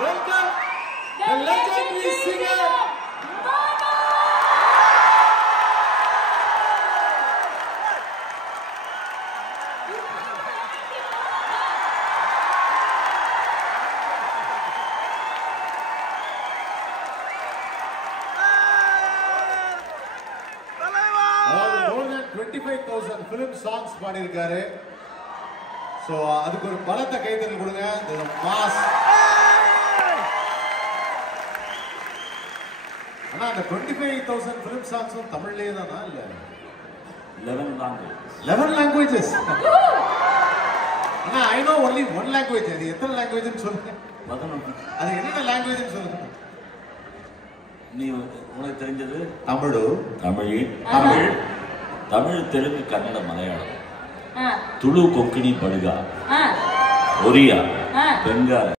welcome the legendary singer more than 25,000 film songs பாடியிருக்காரு. So அதுக்கு ஒரு பலத்த கைதட்டல் கொடுங்க. The mass. ஆனா அந்த 25,000 film songs தமிழ்லயே தானா இல்ல 11 languages. ஆனா I know only one language. அது எத்தனை language ன்னு சொல்லுங்க. அது என்ன language ன்னு சொல்லுங்க. நீ உனக்கு தெரிஞ்சது தமிழ் தெலுங்கு கன்னட மலையாளம் துளு கொங்கிணி படுகா ஒரியா பெங்கால்